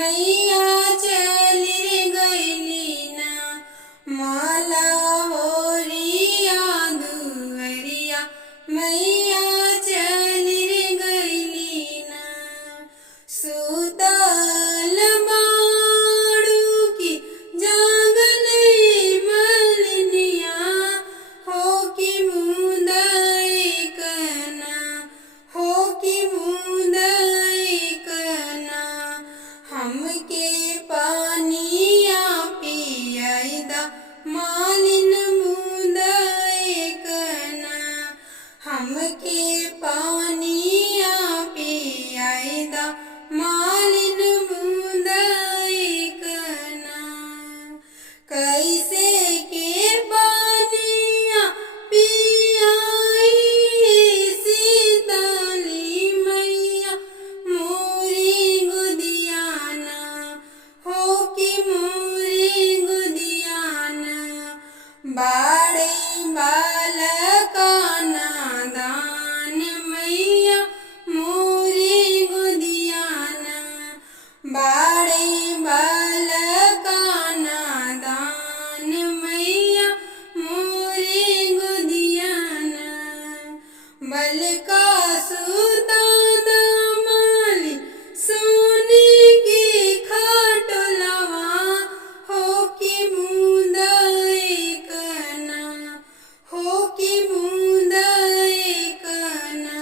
मैया चली गईली ना माला होरिया दुवरिया मैया चली गईली ना सुतल बाड़ू की जागल मलनिया हो कि मुंदई कना हो कि मुंदई कना हमके पानिया पियाइदा मालिन मुंदई कना हमके पानिया पियाइदा मालिन मुंदई कना कैसे के पानिया पियाई सीतली मैया मोरी गुदियाना हो कि मोरी गुदियाना बाड़े बालका नादान मैया मोरी गुदियाना बाड़े बालका नादान मैया मोरी गुदियाना बलका सुता दमाली सोने की खटलवा हो कि मुंदई कना हो कि मुंदई कना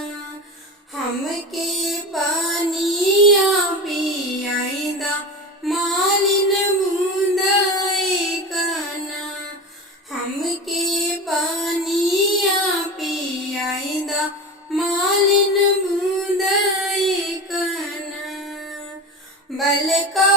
हमके पानिया पियाइदा मालिन मुंदई कना हमके पानिया पियाइदा मालिन मुंदई कना बलका